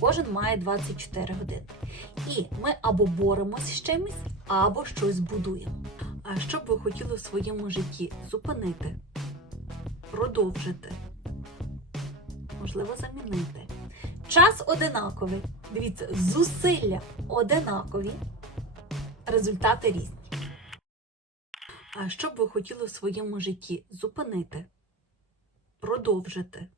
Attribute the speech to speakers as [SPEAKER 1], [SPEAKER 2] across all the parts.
[SPEAKER 1] Кожен має 24 години. І ми або боремось з чимось, або щось будуємо. А що б ви хотіли в своєму житті зупинити, продовжити, можливо, замінити. Час одинаковий. Дивіться, зусилля одинакові, результати різні. А що б ви хотіли в своєму житті зупинити, продовжити,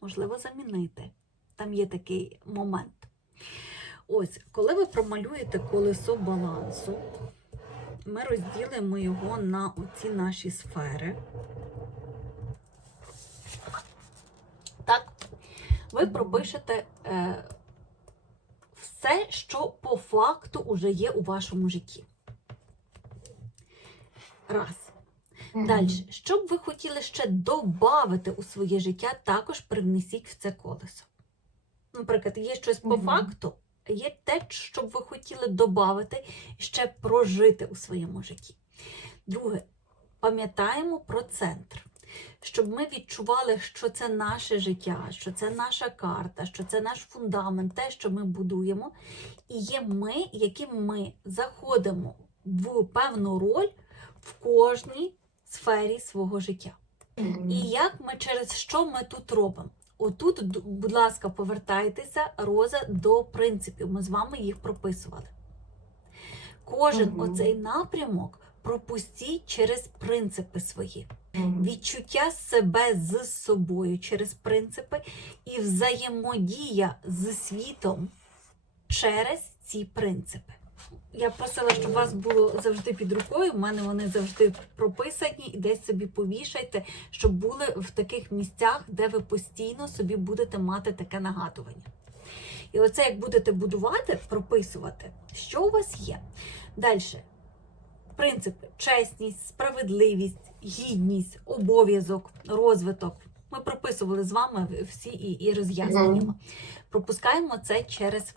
[SPEAKER 1] можливо, замінити. Там є такий момент. Ось, коли ви промалюєте колесо балансу, ми розділимо його на оці наші сфери. Так, ви пропишете е, все, що по факту вже є у вашому житті. Раз. Далі, що б ви хотіли ще додати у своє життя, також привнесіть в це колесо. Наприклад, є щось по
[SPEAKER 2] Мгм.
[SPEAKER 1] факту, є те, що б ви хотіли додати і ще прожити у своєму житті. Друге, пам'ятаємо про центр. Щоб ми відчували, що це наше життя, що це наша карта, що це наш фундамент, те, що ми будуємо, і є ми, які ми заходимо в певну роль в кожній сфері свого життя. І як ми через що ми тут робимо? Отут, будь ласка, повертайтеся, Роза, до принципів. Ми з вами їх прописували. Кожен
[SPEAKER 2] Мгм.
[SPEAKER 1] оцей напрямок пропустіть через принципи свої. Відчуття себе з собою через принципи і взаємодія з світом через ці принципи. Я просила, щоб у вас було завжди під рукою. У мене вони завжди прописані і десь собі повішайте, щоб були в таких місцях, де ви постійно собі будете мати таке нагадування. І оце як будете будувати, прописувати, що у вас є. Далі. Принципи: чесність, справедливість, гідність, обов'язок, розвиток. Ми прописували з вами всі і, і роз'яснюємо. Пропускаємо це через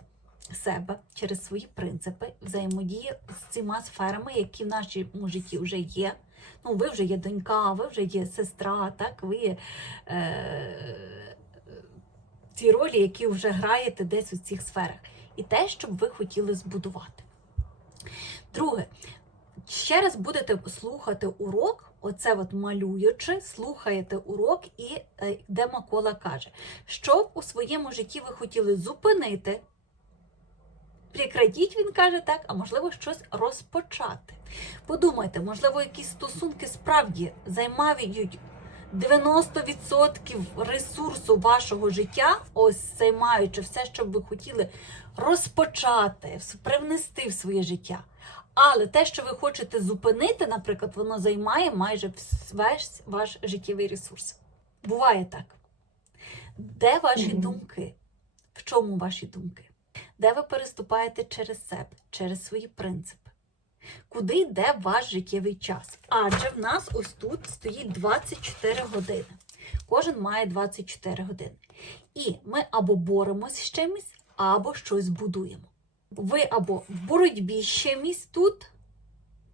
[SPEAKER 1] себе, через свої принципи, взаємодії з цими сферами, які в нашому житті вже є. Ну, ви вже є донька, ви вже є сестра, так, ви є е, ці ролі, які вже граєте десь у цих сферах. І те, що ви хотіли збудувати. Друге, ще раз будете слухати урок, оце от малюючи, слухаєте урок, і е, де Микола каже, що у своєму житті ви хотіли зупинити, прекратіть, він каже так, а можливо щось розпочати. Подумайте, можливо, якісь стосунки справді займають 90% ресурсу вашого життя, ось займаючи все, що б ви хотіли розпочати, привнести в своє життя. Але те, що ви хочете зупинити, наприклад, воно займає майже весь ваш життєвий ресурс. Буває так. Де ваші
[SPEAKER 2] Мгм.
[SPEAKER 1] думки? В чому ваші думки? Де ви переступаєте через себе, через свої принципи? Куди йде ваш життєвий час? Адже в нас ось тут стоїть 24 години. Кожен має 24 години. І ми або боремось з чимось, або щось будуємо. Ви або в боротьбі з чимось тут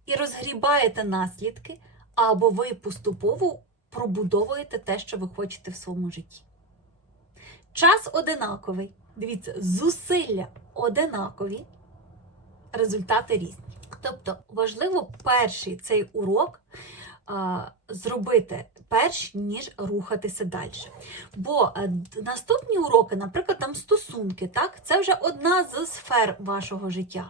[SPEAKER 1] і розгрібаєте наслідки, або ви поступово пробудовуєте те, що ви хочете в своєму житті. Час одинаковий. Дивіться, зусилля одинакові, результати різні. Тобто важливо перший цей урок а, зробити перш ніж рухатися далі. Бо е, наступні уроки, наприклад, там стосунки, так, це вже одна з сфер вашого життя.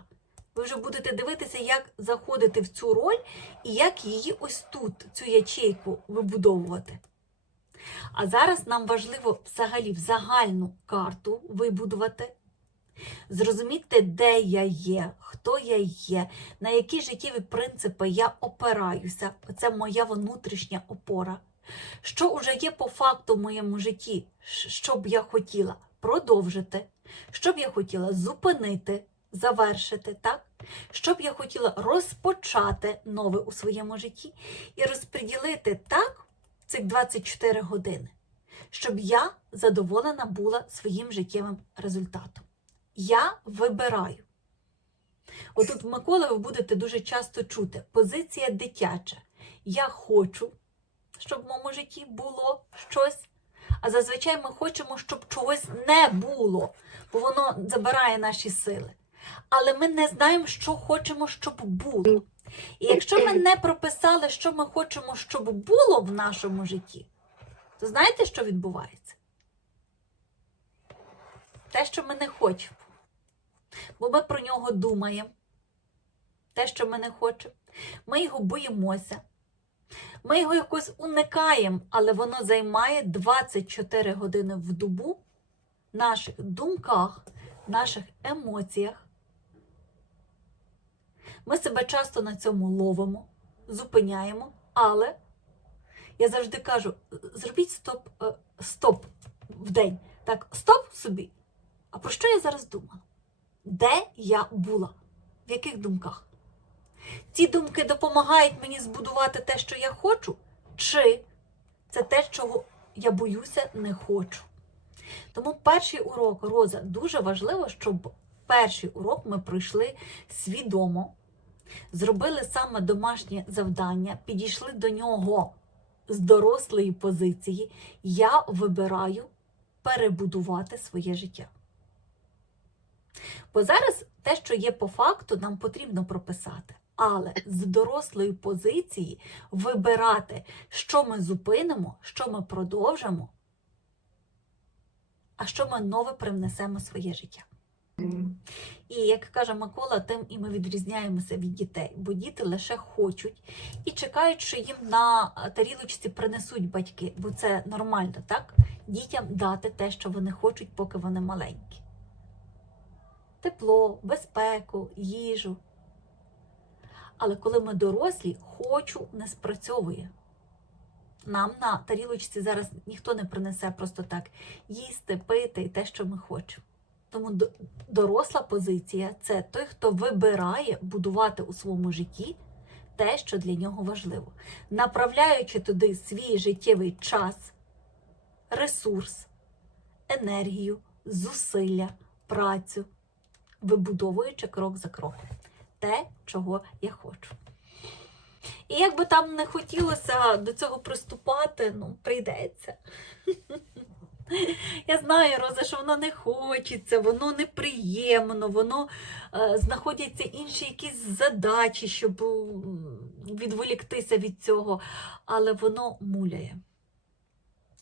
[SPEAKER 1] Ви вже будете дивитися, як заходити в цю роль і як її ось тут, цю ячейку, вибудовувати. А зараз нам важливо взагалі в загальну карту вибудувати, зрозуміти, де я є, хто я є, на які життєві принципи я опираюся. Це моя внутрішня опора. Що вже є по факту в моєму житті, що б я хотіла продовжити, що б я хотіла зупинити, завершити, так? Що б я хотіла розпочати нове у своєму житті і розподілити так цих 24 години, щоб я задоволена була своїм життєвим результатом. Я вибираю. Отут в Миколи ви будете дуже часто чути позиція дитяча. Я хочу, щоб в моєму житті було щось, А зазвичай ми хочемо, щоб чогось не було, бо воно забирає наші сили. Але ми не знаємо, що хочемо, щоб було. І якщо ми не прописали, що ми хочемо, щоб було в нашому житті, то знаєте, що відбувається? Те, що ми не хочемо. Бо ми про нього думаємо. Те, що ми не хочемо. Ми його боїмося. Ми його якось уникаємо, але воно займає 24 години в добу в наших думках, в наших емоціях. Ми себе часто на цьому ловимо, зупиняємо, але я завжди кажу: зробіть стоп, е, стоп в день. Так, стоп собі. А про що я зараз думала? Де я була? В яких думках? Ці думки допомагають мені збудувати те, що я хочу, чи це те, чого я боюся, не хочу. Тому перший урок Роза дуже важливо, щоб перший урок ми пройшли свідомо, зробили саме домашнє завдання, підійшли до нього з дорослої позиції. Я вибираю перебудувати своє життя. Бо зараз те, що є по факту, нам потрібно прописати. Але з дорослої позиції вибирати, що ми зупинимо, що ми продовжимо, а що ми нове привнесемо в своє життя. І як каже Микола, тим і ми відрізняємося від дітей, бо діти лише хочуть і чекають, що їм на тарілочці принесуть батьки, бо це нормально, так? Дітям дати те, що вони хочуть, поки вони маленькі. Тепло, безпеку, їжу. Але коли ми дорослі, хочу не спрацьовує. Нам на тарілочці зараз ніхто не принесе просто так їсти, пити і те, що ми хочемо. Тому доросла позиція це той, хто вибирає будувати у своєму житті те, що для нього важливо, направляючи туди свій життєвий час, ресурс, енергію, зусилля, працю, вибудовуючи крок за кроком те, чого я хочу. І як би там не хотілося до цього приступати, ну, прийдеться. Я знаю, Роза, що воно не хочеться, воно неприємно, воно е, знаходяться інші якісь задачі, щоб відволіктися від цього, але воно муляє.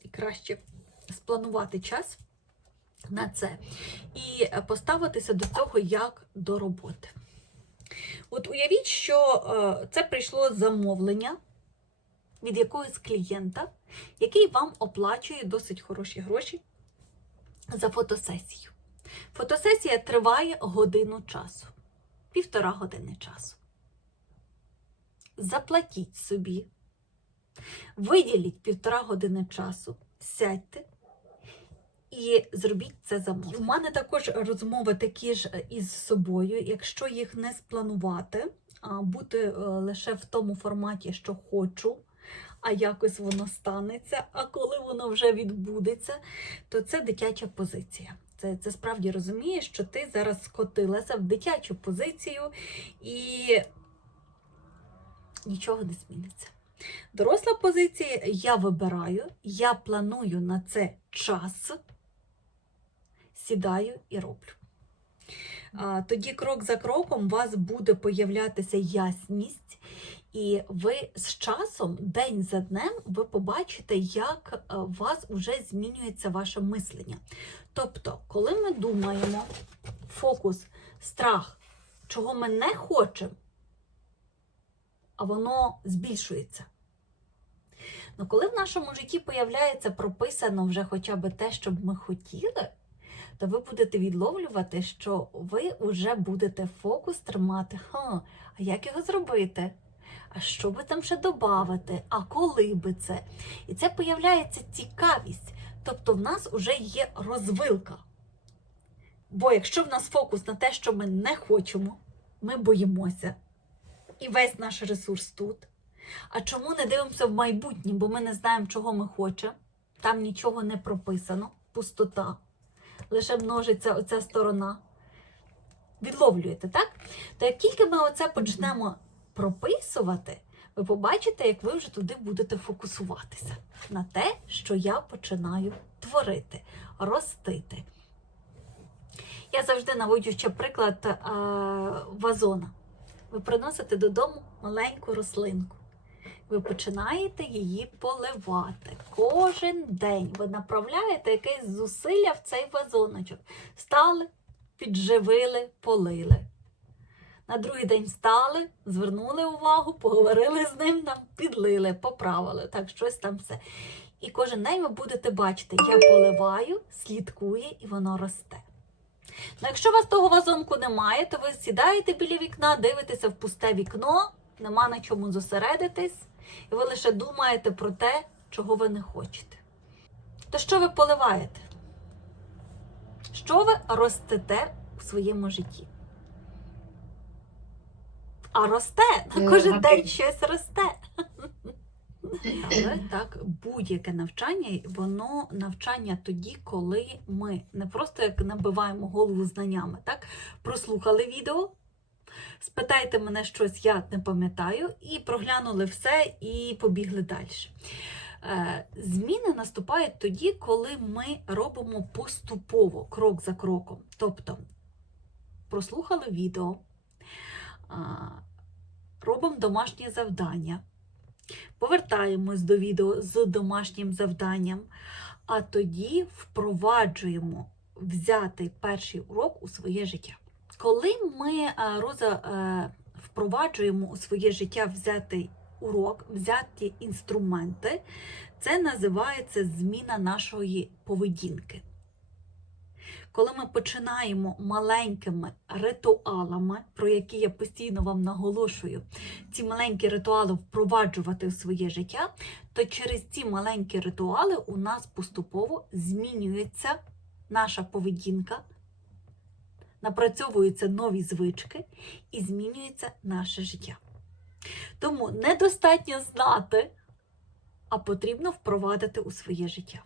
[SPEAKER 1] І краще спланувати час на це і поставитися до цього як до роботи. От уявіть, що е, це прийшло замовлення від якогось клієнта, який вам оплачує досить хороші гроші за фотосесію. Фотосесія триває годину часу, півтора години часу. Заплатіть собі, виділіть півтора години часу, сядьте і зробіть це замовлення. У мене також розмови такі ж е, із собою, якщо їх не спланувати, а бути е, лише в тому форматі, що хочу, а якось воно станеться. А коли воно вже відбудеться, то це дитяча позиція. Це, це справді розумієш, що ти зараз скотилася в дитячу позицію і нічого не зміниться. Доросла позиція я вибираю, я планую на це час, сідаю і роблю. Тоді крок за кроком у вас буде появлятися ясність, і ви з часом, день за днем, ви побачите, як е, у вас вже змінюється ваше мислення. Тобто, коли ми думаємо, фокус, страх, чого ми не хочемо, а воно збільшується. Ну, коли в нашому житті появляється прописано вже хоча б те, що б ми хотіли, то ви будете відловлювати, що ви вже будете фокус тримати. Ха, а як його зробити? А що би там ще додати? А коли би це? І це появляється цікавість. Тобто в нас вже є розвилка. Бо якщо в нас фокус на те, що ми не хочемо, ми боїмося. І весь наш ресурс тут. А чому не дивимося в майбутнє? Бо ми не знаємо, чого ми хочемо. Там нічого не прописано, пустота. Лише множиться оця сторона. Відловлюєте, так? То як тільки ми оце почнемо прописувати, ви побачите, як ви вже туди будете фокусуватися на те, що я починаю творити, ростити. Я завжди наводжу ще приклад а, вазона. Ви приносите додому маленьку рослинку. Ви починаєте її поливати кожен день. Ви направляєте якесь зусилля в цей вазоночок. Встали, підживили, полили. На другий день встали, звернули увагу, поговорили з ним, там, підлили, поправили, так, щось там все. І кожен день ви будете бачити, я поливаю, слідкує і воно росте. Ну, якщо у вас того вазонку немає, то ви сідаєте біля вікна, дивитеся в пусте вікно, нема на чому зосередитись, і ви лише думаєте про те, чого ви не хочете. То що ви поливаєте? Що ви ростете у своєму житті? А росте, на
[SPEAKER 2] Е,
[SPEAKER 1] кожен день щось росте. Але так, будь-яке навчання, воно навчання тоді, коли ми не просто як набиваємо голову знаннями, так? Прослухали відео, спитайте мене щось, я не пам'ятаю, і проглянули все і побігли далі. Е, Зміни наступають тоді, коли ми робимо поступово, крок за кроком. Тобто, прослухали відео, робимо домашнє завдання, повертаємось до відео з домашнім завданням, а тоді впроваджуємо взятий перший урок у своє життя. Коли ми Роза, е, впроваджуємо у своє життя взятий урок, взяті інструменти, це називається зміна нашої поведінки. Коли ми починаємо маленькими ритуалами, про які я постійно вам наголошую, ці маленькі ритуали впроваджувати в своє життя, то через ці маленькі ритуали у нас поступово змінюється наша поведінка, напрацьовуються нові звички і змінюється наше життя. Тому недостатньо знати, а потрібно впровадити у своє життя.